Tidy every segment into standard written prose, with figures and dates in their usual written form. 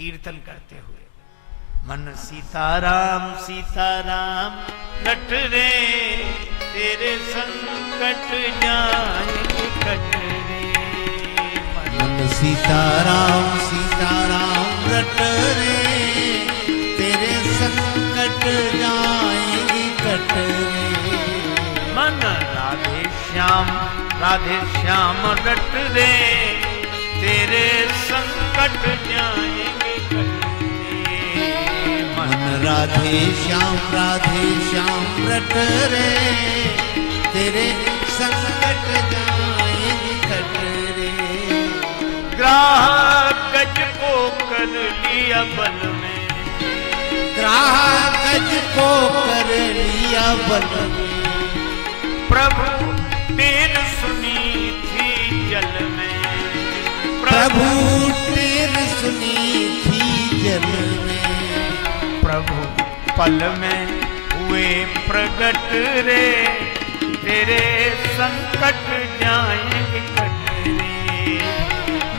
कीर्तन करते हुए, मन सीताराम सीताराम रट रे, तेरे संकट जाएंगे कट रे। मन सीताराम सीताराम रट रे, तेरे संकट जाएंगे कट रे। मन राधे श्याम रट रे, तेरे संकट जाएंगे कट रे। मन राधे श्याम रट रे, तेरे संकट जाएंगे कट रे। ग्राह गज को कर लिया बल में, ग्राह गज को कर लिया बल में। प्रभु टेर सुनी थी जल में, प्रभु टेर सुनी थी जल में। प्रभु पल में हुए प्रगट रे, तेरे संकट जाएंगे कट रे।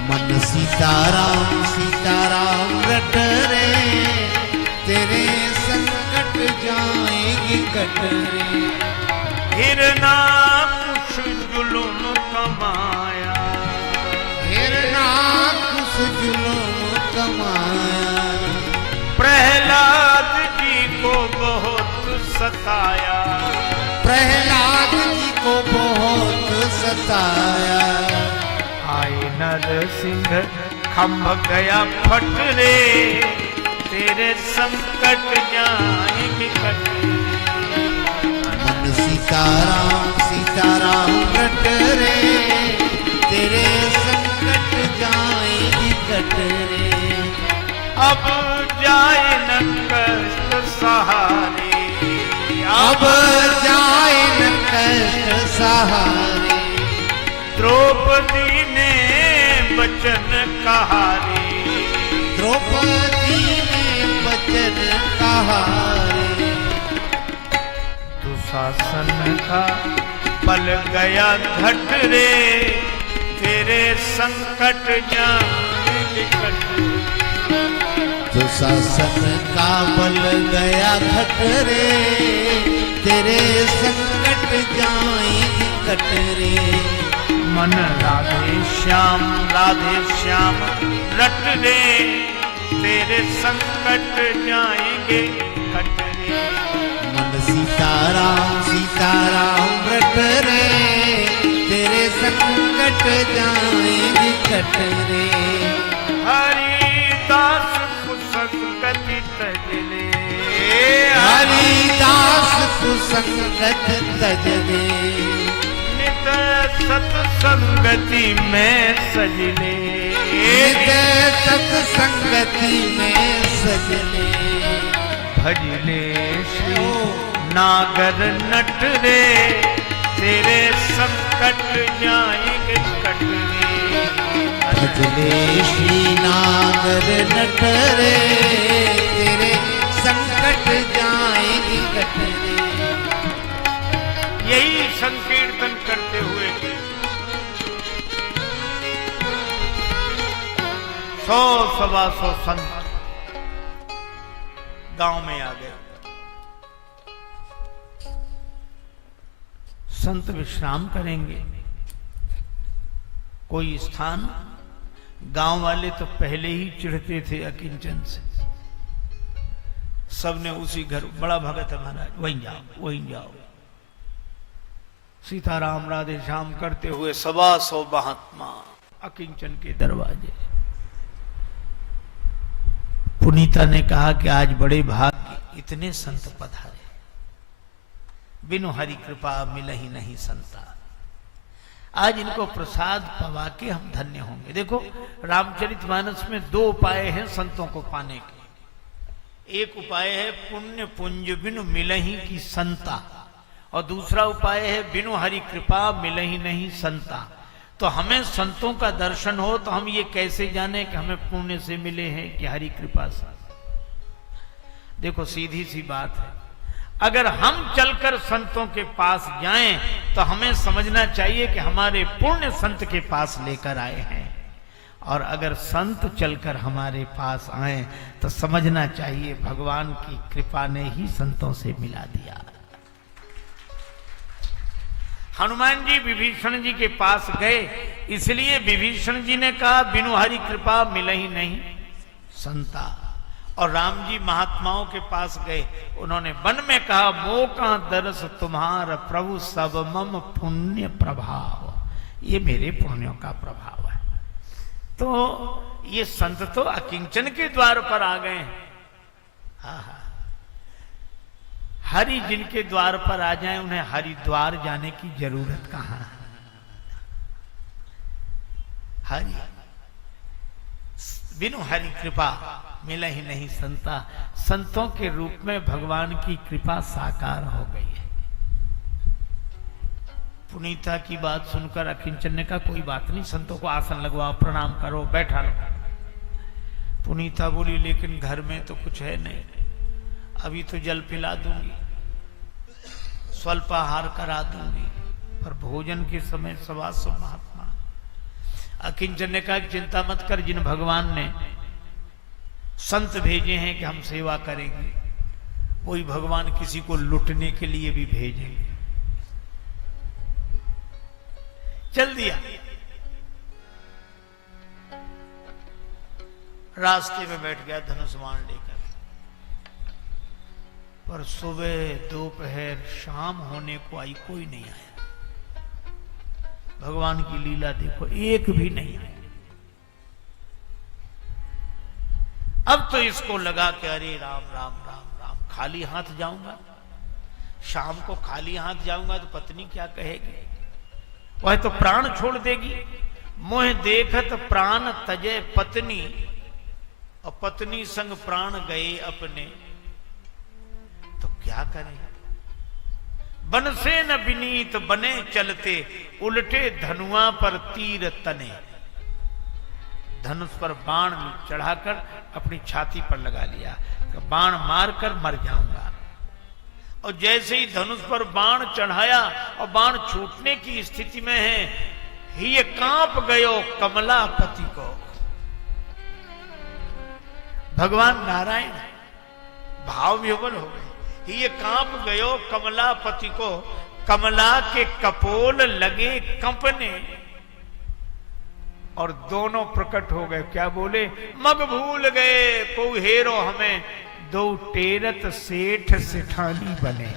मन सीताराम रट रे, तेरे संकट जाएंगे कट रे। हिरनाकुश जुलुम कमाया, हिरनाकुश जुलुम कमाया। प्रहलाद जी को बहुत सताया, प्रहलाद जी को बहुत सताया। आए नरसिंह खम्भ गया फट रे, तेरे संकट जाएंगे कट रे। मन सीताराम रट रे, तेरे संकट जाएंगे कट रे। अब जाए न कष्ट सहारे, अब जाए न कष्ट सहारे। द्रौपदी ने वचन कहा रे, द्रौपदी ने वचन कहा रे। दुशासन का पल गया घट रे, तेरे संकट जाएंगे कट रे। दुशासन का बल गया घट रे, तेरे संकट जाएंगे कट रे। मन राधे श्याम रट रे, तेरे संकट जाएंगे कट रे। मन सीताराम रट रे, तेरे संकट जाएंगे कट रे। हरिदास कुसंगति तज ले, हरिदास कुसंगत तज ले। नित सत्संगति में सज ले, नित सत्संगति में सज ले। भज ले श्री नागर नट रे, तेरे संकट जाएंगे कट रे। भज ले श्री नागर नट रे, तेरे संकट जाएंगे कट रे। यही संकीर्तन करते हुए 100-125 संत गांव में आ गए। संत विश्राम करेंगे। कोई स्थान, गांव वाले तो पहले ही चिढ़ते थे अकिंचन से, सबने उसी घर, बड़ा भगत है महाराज, वहीं जाओ। सीताराम राधे श्याम करते हुए 125 महात्मा अकिंचन के दरवाजे। पुनीता ने कहा कि आज बड़े भाग्य, इतने संत पधारे, बिनु हरि कृपा मिलहि नहीं संता। आज इनको प्रसाद पवा के हम धन्य होंगे। देखो रामचरितमानस में 2 उपाय हैं संतों को पाने के। एक उपाय है पुण्य पुंज बिनु मिलहि की संता, और दूसरा उपाय है बिनु हरि कृपा मिलहि नहीं संता। तो हमें संतों का दर्शन हो तो हम ये कैसे जाने कि हमें पुण्य से मिले हैं कि हरि कृपा से? देखो सीधी सी बात है, अगर हम चलकर संतों के पास जाएं तो हमें समझना चाहिए कि हमारे पुण्य संत के पास लेकर आए हैं। और अगर संत चलकर हमारे पास आए तो समझना चाहिए भगवान की कृपा ने ही संतों से मिला दिया। हनुमान जी विभीषण जी के पास गए, इसलिए विभीषण जी ने कहा बिनु हरि कृपा मिले ही नहीं संता। और राम जी महात्माओं के पास गए, उन्होंने वन में कहा मोह का दरस तुम्हार प्रभु सब मम पुण्य प्रभाव, ये मेरे पुण्यों का प्रभाव है। तो ये संत तो अकिंचन के द्वार पर आ गए हैं। हरि जिनके द्वार पर आ जाए उन्हें हरिद्वार जाने की जरूरत कहां है। हरि बिनु हरि कृपा मिला ही नहीं संता। संतों के रूप में भगवान की कृपा साकार हो गई है। पुनीता की बात सुनकर अकिंचन ने कहा कोई बात नहीं, संतों को आसन लगवाओ, प्रणाम करो, बैठा लो। पुनीता बोली लेकिन घर में तो कुछ है नहीं, अभी तो जल पिला दूंगी, स्वल्पाहार करा दूंगी, पर भोजन के समय सवासो महात्मा। अकिंचन ने कहा चिंता मत कर, जिन भगवान ने संत भेजे हैं कि हम सेवा करेंगे, वही भगवान किसी को लुटने के लिए भी भेजेंगे। चल दिया। रास्ते में बैठ गया धनुष बाण लेकर, पर सुबह दोपहर शाम होने को आई, कोई नहीं आया। भगवान की लीला देखो, एक भी नहीं आया। अब तो इसको लगा कि अरे राम राम राम राम, खाली हाथ जाऊंगा, शाम को खाली हाथ जाऊंगा तो पत्नी क्या कहेगी, वह तो प्राण छोड़ देगी। मोह देखत प्राण तजे पत्नी, और पत्नी संग प्राण गए अपने, तो क्या करें। बन से न विनीत बने चलते, उल्टे धनुआ पर तीर तने। धनुष पर बाण चढ़ाकर अपनी छाती पर लगा लिया, बाण मारकर मर जाऊंगा। और जैसे ही धनुष पर बाण चढ़ाया और बाण छूटने की स्थिति में है, ये कांप गयो कमलापति को। भगवान नारायण भाव विह्वल हो गए। ये कांप गयो कमलापति को, कमला के कपोल लगे कंपने, और दोनों प्रकट हो गए। क्या बोले, मग भूल गए को हेरो हमें, दो टेरत सेठ सेठानी बने।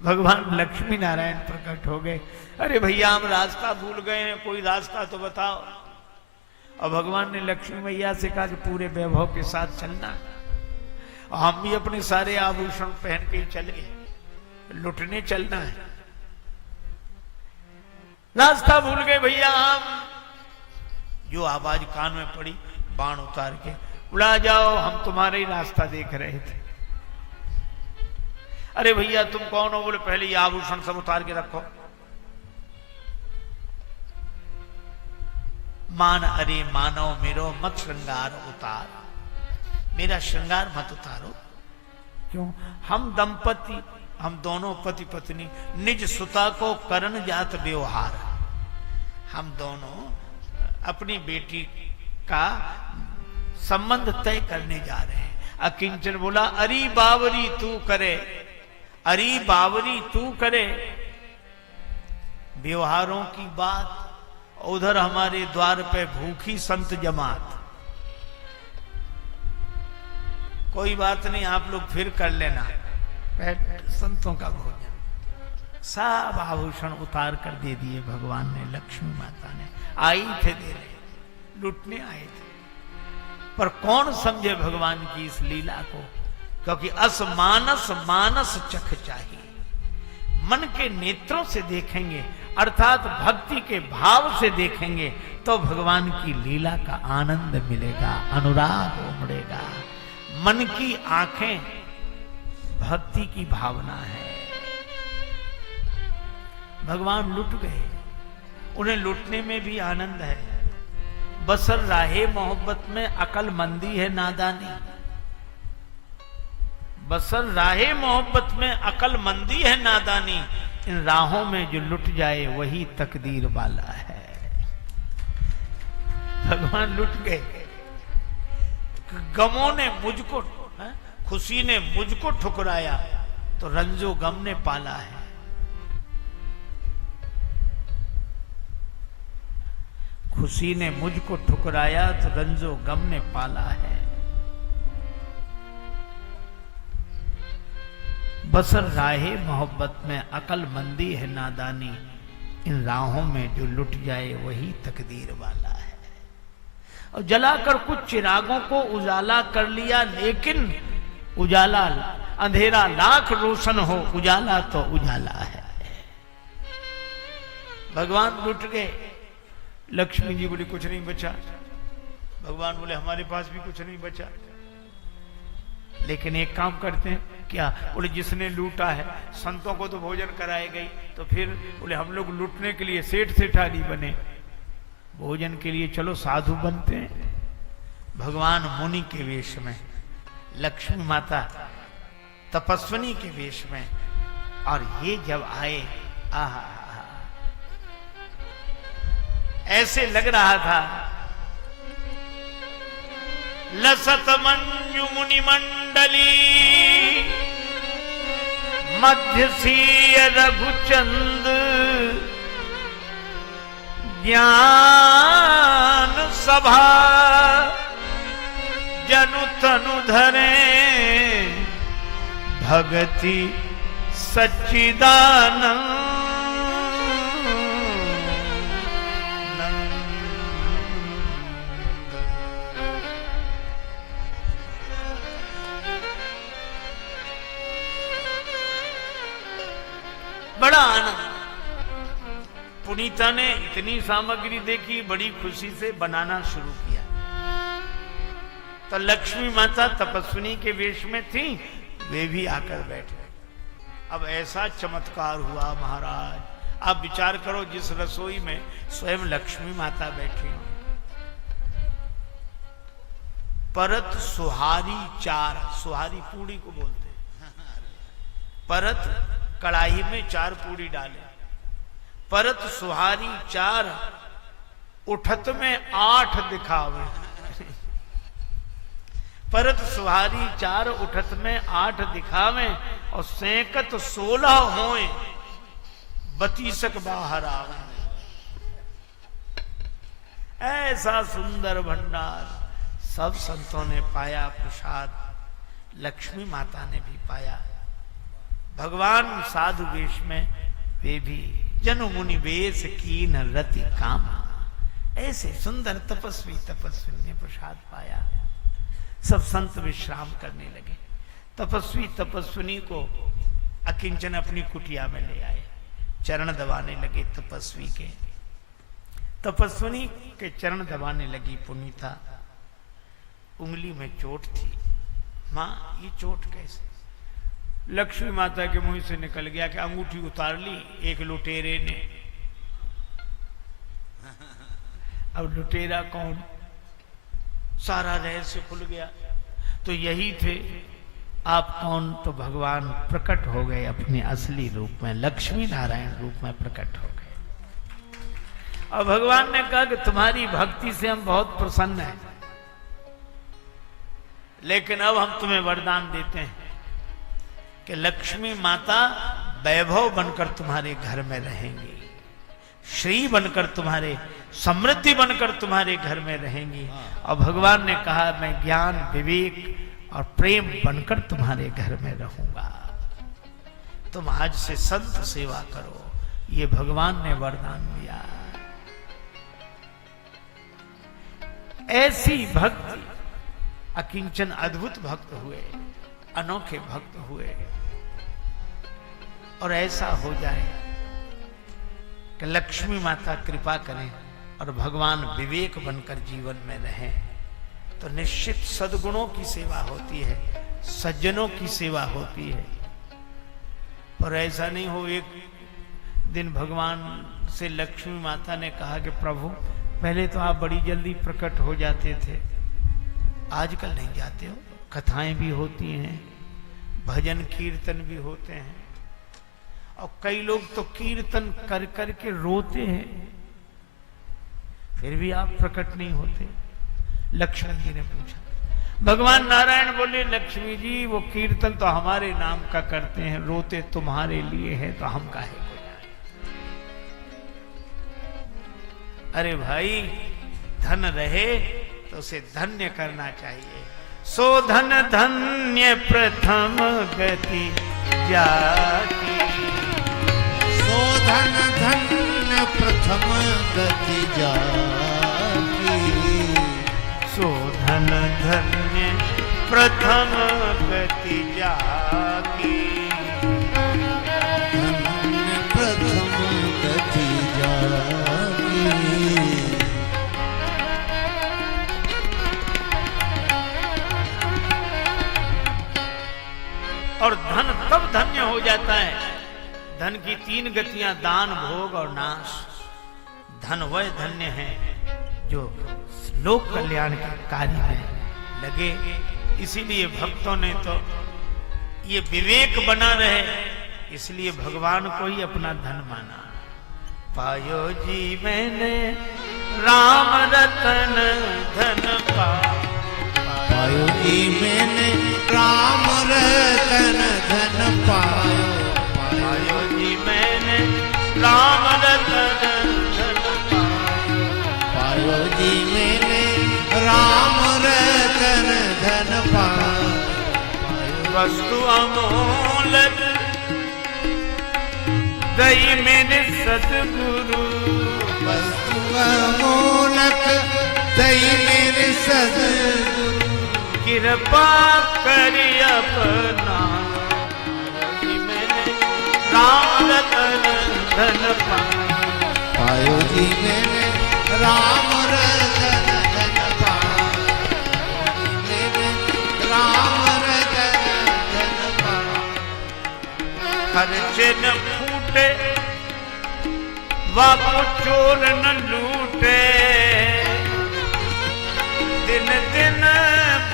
भगवान लक्ष्मी नारायण प्रकट हो गए। अरे भैया हम रास्ता भूल गए हैं, कोई रास्ता तो बताओ। और भगवान ने लक्ष्मी मैया से कहा कि पूरे वैभव के साथ चलना। और हम भी अपने सारे आभूषण पहन के चले, लुटने चलना है। रास्ता भूल गए भैया हम। जो आवाज कान में पड़ी, बाण उतार के उड़ा जाओ, हम तुम्हारे ही रास्ता देख रहे थे। अरे भैया तुम कौन हो? बोले पहले ये आभूषण सब उतार के रखो। मान अरे मानव मेरो मत श्रृंगार उतार, मेरा श्रृंगार मत उतारो। क्यों? हम दंपति, हम दोनों पति पत्नी, निज सुता को करण जात व्यवहार, हम दोनों अपनी बेटी का संबंध तय करने जा रहे हैं। अकिंचन बोला अरी बावरी तू करे, अरी बावरी तू करे व्यवहारों की बात। उधर हमारे द्वार पे भूखी संत जमात। कोई बात नहीं, आप लोग फिर कर लेना, संतों का भोजन। सब आभूषण उतार कर दे दिए भगवान ने, लक्ष्मी माता ने। आई थे दे रहे, लुटने आए थे, पर कौन समझे भगवान की इस लीला को। क्योंकि असमानस मानस चख चाहिए, मन के नेत्रों से देखेंगे, अर्थात भक्ति के भाव से देखेंगे तो भगवान की लीला का आनंद मिलेगा, अनुराग उमड़ेगा। मन की आंखें भक्ति की भावना है। भगवान लुट गए, उन्हें लुटने में भी आनंद है। बसर राहे मोहब्बत में अकलमंदी है नादानी, बसर राहे मोहब्बत में अकलमंदी है नादानी। इन राहों में जो लुट जाए वही तकदीर वाला है। भगवान लुट गए। गमों ने मुझको, खुशी ने मुझको ठुकराया तो रंजो गम ने पाला है। खुशी ने मुझको ठुकराया तो रंजो गम ने पाला है। बसर राहे मोहब्बत में अकलमंदी है नादानी, इन राहों में जो लुट जाए वही तकदीर वाला है। और जलाकर कुछ चिरागों को उजाला कर लिया, लेकिन उजाला अंधेरा लाख रोशन हो, उजाला तो उजाला है। भगवान लुट गए। लक्ष्मी जी बोली कुछ नहीं बचा। भगवान बोले हमारे पास भी कुछ नहीं बचा, लेकिन एक काम करते हैं। क्या? बोले जिसने लूटा है संतों को तो भोजन कराए गई, तो फिर बोले हम लोग लूटने के लिए सेठ सेठानी बने, भोजन के लिए चलो साधु बनते हैं। भगवान मुनि के वेश में, लक्ष्मी माता तपस्विनी के वेश में, और ये जब आए, आहा, ऐसे लग रहा था लसत मंजु मुनि मंडली, मध्य सीय रघुचंद, ज्ञान सभा जनु तनु धरे, भगति सच्चिदानंद। बड़ा आनंद। पुनीता ने इतनी सामग्री देखी, बड़ी खुशी से बनाना शुरू किया। तो लक्ष्मी माता तपस्विनी के वेश में थी, वे भी आकर बैठे। अब ऐसा चमत्कार हुआ महाराज, आप विचार करो, जिस रसोई में स्वयं लक्ष्मी माता बैठी, परत सुहारी चार, सुहारी पूड़ी को बोलते हैं, परत कड़ाही में 4 पूड़ी डाले, परत सुहारी 4, उठत में 8 दिखावे। परत सुहारी 4, उठत में 8 दिखावे, और सेकत 16 होए, 32 बाहर आवे। ऐसा सुंदर भंडार सब संतों ने पाया, प्रसाद लक्ष्मी माता ने भी पाया। भगवान साधु वेश में, वे भी जनु मुनि वेश कीन रति काम, ऐसे सुंदर तपस्वी तपस्विनी ने प्रसाद पाया। सब संत विश्राम करने लगे। तपस्वी तपस्विनी को अकिंचन अपनी कुटिया में ले आए, चरण दबाने लगे तपस्वी के। तपस्विनी के चरण दबाने लगी पुनीता। उंगली में चोट थी। मां, ये चोट कैसे? लक्ष्मी माता के मुंह से निकल गया कि अंगूठी उतार ली एक लुटेरे ने। अब लुटेरा कौन? सारा रहस्य खुल गया। तो यही थे। आप कौन? तो भगवान प्रकट हो गए अपने असली रूप में, लक्ष्मी नारायण रूप में प्रकट हो गए। और भगवान ने कहा कि तुम्हारी भक्ति से हम बहुत प्रसन्न हैं, लेकिन अब हम तुम्हें वरदान देते हैं कि लक्ष्मी माता वैभव बनकर तुम्हारे घर में रहेंगी, श्री बनकर तुम्हारे, समृद्धि बनकर तुम्हारे घर में रहेंगी। और भगवान ने कहा मैं ज्ञान, विवेक और प्रेम बनकर तुम्हारे घर में रहूंगा, तुम आज से संत सेवा करो। ये भगवान ने वरदान दिया। ऐसी भक्ति, अकिंचन अद्भुत भक्त हुए, अनोखे भक्त हुए। और ऐसा हो जाए कि लक्ष्मी माता कृपा करें और भगवान विवेक बनकर जीवन में रहें, तो निश्चित सद्गुणों की सेवा होती है, सज्जनों की सेवा होती है। पर ऐसा नहीं हो, एक दिन भगवान से लक्ष्मी माता ने कहा कि प्रभु पहले तो आप बड़ी जल्दी प्रकट हो जाते थे, आजकल नहीं जाते हो। कथाएं भी होती हैं, भजन कीर्तन भी होते हैं, और कई लोग तो कीर्तन कर कर के रोते हैं। फिर भी आप प्रकट नहीं होते। लक्ष्मण जी ने पूछा। भगवान नारायण बोले, लक्ष्मी जी वो कीर्तन तो हमारे नाम का करते हैं, रोते तुम्हारे लिए है, तो हम काहे को जाएं। अरे भाई, धन रहे तो उसे धन्य करना चाहिए। सो धन धन्य प्रथम गति जाकी, सो धन धन्य प्रथम गति जाकी, सो धन धन्य प्रथम गति जाकी, धन्य प्रथम गति जाकी। और धन तब धन्य हो जाता है, धन की 3 गतियां, दान, भोग और नाश। धन वह धन्य है जो लोक कल्याण के कार्य में लगे। इसीलिए भक्तों ने तो ये विवेक बना रहे, इसलिए भगवान को ही अपना धन माना। पायो जी मैंने राम रतन धन पायो जी मैंने राम रतन धन पायो, पायो जी मैंने राम रतन धन पायो जी मैंने राम रतन धन पायो। वस्तु अमोलक दई मेरे सतगुरु, वस्तु अमोलक दई मेरे सतगुरु, कृपा करी अपना। मैंने राम रतन धन पायो जी मैंने राम रतन धन पायो, मैंने राम रतन धन पायो। खर्चे न फूटे बापू चोर न लूटे, दिन दिन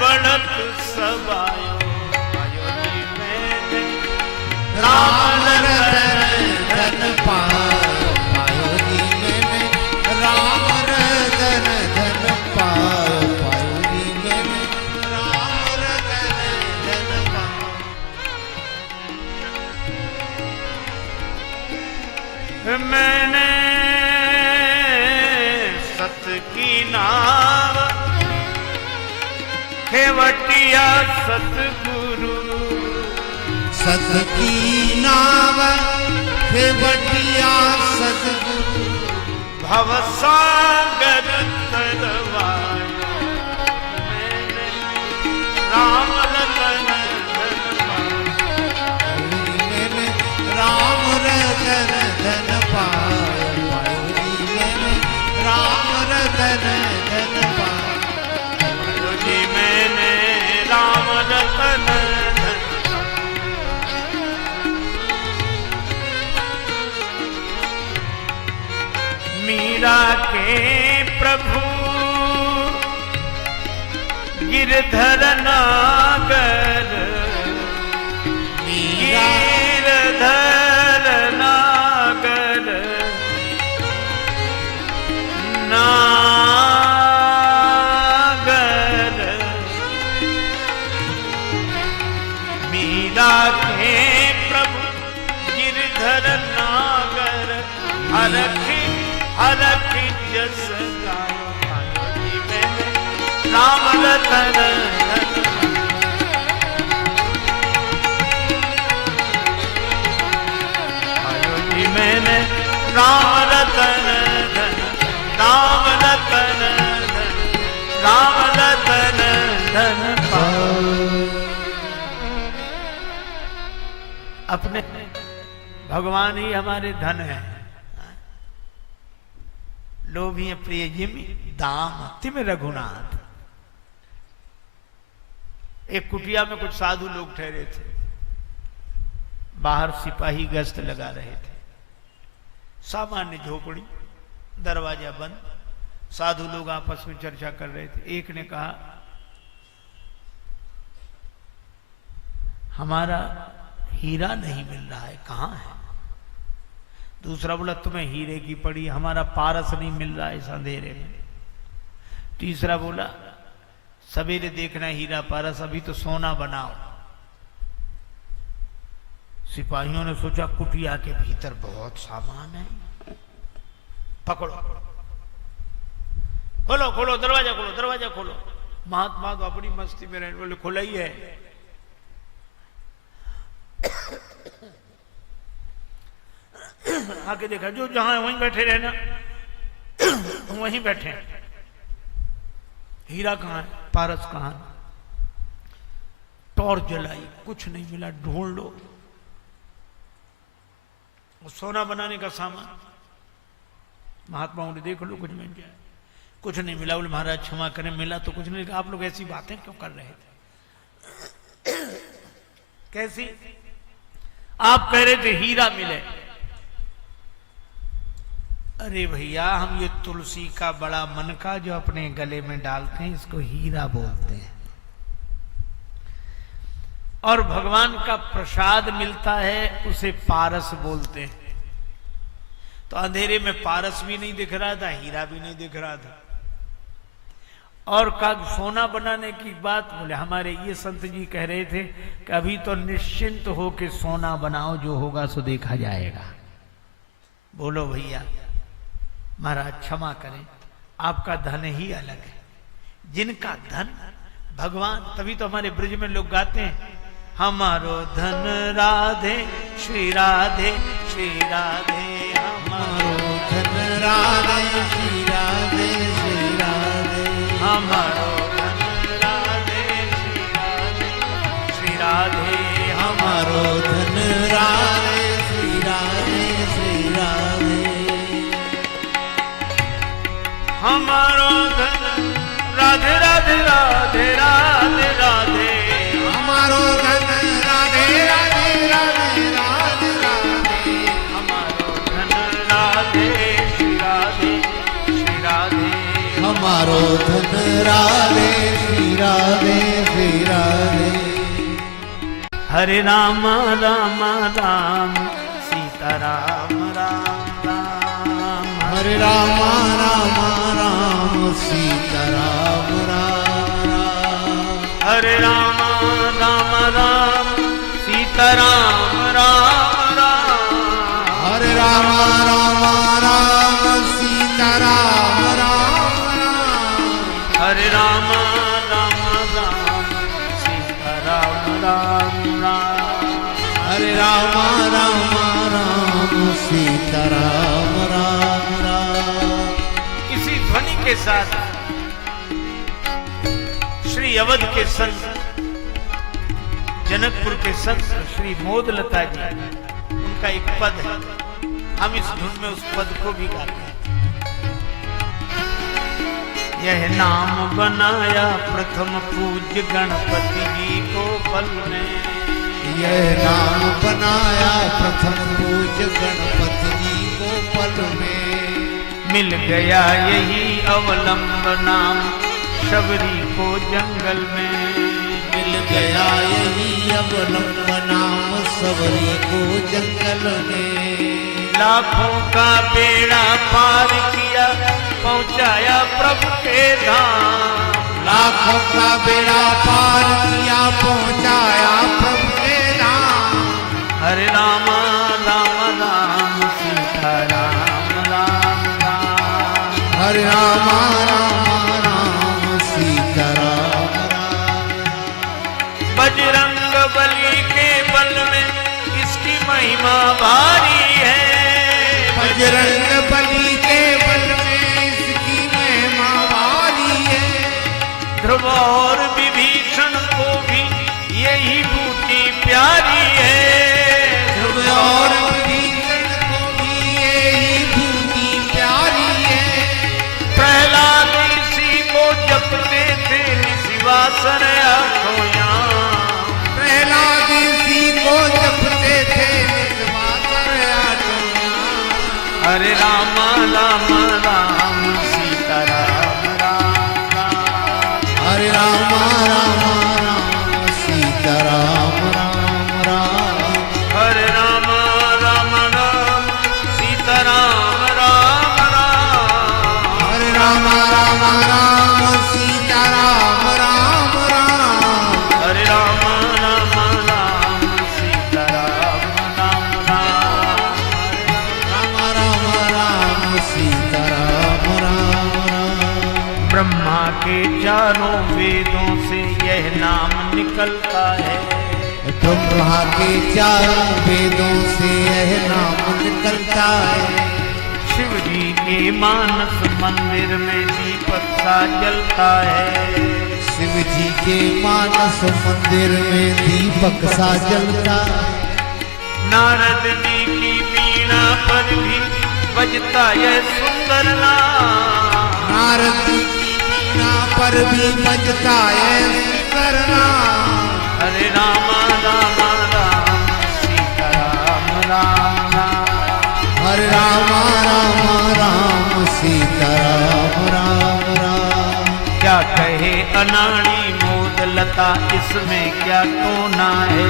बढ़त सबायो। पायो जी मैंने राम रतन धन पायो, पायो जी मैंने राम रतन धन पायो, पायो जी मैंने राम रतन धन पायो। मैंने सत की नाव खेवटिया सतगुरु, सत की नाव खेवटिया सतगुरु, भवसागर तरवाया। मैंने राम रतन धन पायो, मैंने राम रतन धन पायो, पायो जी मैंने राम रतन धन पायो। पायो जी मैंने राम रतन धन। मीरा के प्रभु गिरधर नागर, मीरा गिरधर नागर नागर, मीरा के प्रभु गिरधर नागर, हरखी हरखी जस गायो। पायो जी मैंने राम रतन धन, पायो जी मैंने राम रतन धन, राम रतन धन, राम रतन धन पायो। अपने भगवान ही हमारे धन है। लोभी प्रिय जिम दाम तिम रघुनाथ। एक कुटिया में कुछ साधु लोग ठहरे थे, बाहर सिपाही गश्त लगा रहे थे। सामान्य झोपड़ी, दरवाजा बंद, साधु लोग आपस में चर्चा कर रहे थे। एक ने कहा, हमारा हीरा नहीं मिल रहा है, कहां है? दूसरा बोला तुम्हें हीरे की पड़ी, हमारा पारस नहीं मिल रहा इस अंधेरे में। तीसरा बोला सवेरे देखना हीरा पारस, अभी तो सोना बनाओ। सिपाहियों ने सोचा कुटिया के भीतर बहुत सामान है, पकड़ो, खोलो खोलो दरवाजा खोलो, दरवाजा खोलो। महात्मा तो अपनी मस्ती में रहने, बोले खुला ही है। आके देखा जो जहां है वहीं बैठे रहना, वहीं बैठे। हीरा कहाँ है, पारस कहाँ है? टॉर्च जलाई, कुछ नहीं मिला, ढूंढ लो। सोना बनाने का सामान, महात्माओं ने देख लो कुछ मिल जाए, कुछ नहीं मिला। बोले महाराज क्षमा करें, मिला तो कुछ नहीं। आप लोग ऐसी बातें क्यों कर रहे थे? कैसी? आप कह रहे थे हीरा मिले। अरे भैया हम ये तुलसी का बड़ा मन का जो अपने गले में डालते हैं इसको हीरा बोलते हैं, और भगवान का प्रसाद मिलता है उसे पारस बोलते हैं। तो अंधेरे में पारस भी नहीं दिख रहा था, हीरा भी नहीं दिख रहा था। और कब सोना बनाने की बात, बोले हमारे ये संत जी कह रहे थे कि अभी तो निश्चिंत हो के सोना बनाओ, जो होगा सो देखा जाएगा। बोलो भैया महाराज क्षमा करें, आपका धन ही अलग है, जिनका धन भगवान, तभी तो हमारे ब्रज में लोग गाते हैं हमारो धन राधे श्री राधे श्री राधे, हमारो धन राधे श्री राधे श्री राधे, हमारो धन राधे श्री राधे श्री राधे, हमारो धन राधे श्री राधे श्री राधे, हमारो धन राधे राधे राधे राधे राधे, हमारो धन राधे राधे राधे राधे राधे, हमारो धन राधे श्री राधे श्री राधे, हमारो धन राधे श्री राधे श्री राधे। हरे राम राम राम सीता राम राम राम, हरे राम राम राम सीता राम राम राम, हरे राम राम राम सीता राम राम राम, हरे राम राम राम सीता राम राम राम, हरे राम राम राम सीता राम राम राम, हरे राम राम राम सीता राम राम राम। इसी ध्वनि के साथ श्री अवध के संत, जनकपुर के संत श्री मोदलता जी, उनका एक पद है, हम इस धुन में उस पद को भी गाते हैं। यह नाम बनाया प्रथम पूज्य गणपति जी को पल में, यह नाम बनाया प्रथम पूज्य गणपति जी को पल में, मिल गया यही अवलंब नाम शबरी को जंगल में, मिल गया यही अवलंब नाम सबरी को जंगल में, लाखों का बेड़ा पार किया पहुंचाया प्रभु के धाम, लाखों का बेड़ा पार किया पहुंचाया प्रभु के धाम, हरे राम राम राम सीता राम राम राम, हरे राम राम राम सीता राम राम, बजरंग बली के बल में इसकी महिमा भारी है, बजरंग बली के बल में इसकी महिमा भारी है, ध्रुव और विभीषण को भी यही बूटी प्यारी है, ध्रुव और विभीषण को भी यही भूमि प्यारी है, प्रहलाद इसी को जपते थे निशिवासन आँखों, प्रहलाद इसी को जपते थे निस्वासर आठों, हरे राम राम राम सीता राम राम राम, हरे राम राम राम सीता राम राम राम, हरे राम राम राम चारों वेदों से यह नाम निकलता है। ब्रह्मा के चारों वेदों से यह नाम निकलता है। शिव जी के मानस मंदिर में दीपक सा जलता है। शिव जी के मानस मंदिर में दीपक सा जलता है। नारद जी की वीणा पर भी बजता यह सुंदर नाम। नारद जी की वीणा पर भी बजता है सुंदर नाम। हरे राम राम राम सीता राम राम राम। हरे राम राम राम सीता राम राम राम। क्या कहे अनाड़ी मोद लता इसमें क्या टोना है।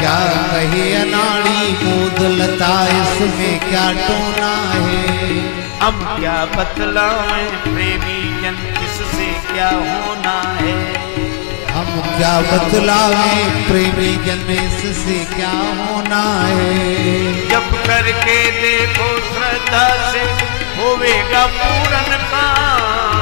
क्या कहे अनाड़ी मोद लता इसमें क्या टोना है। हम क्या बतलाएं प्रेमी जन इससे क्या होना है। हम क्या बतलावें प्रेमी जन इससे क्या होना है। जब करके देखो श्रद्धा से होवेगा पूरन काम।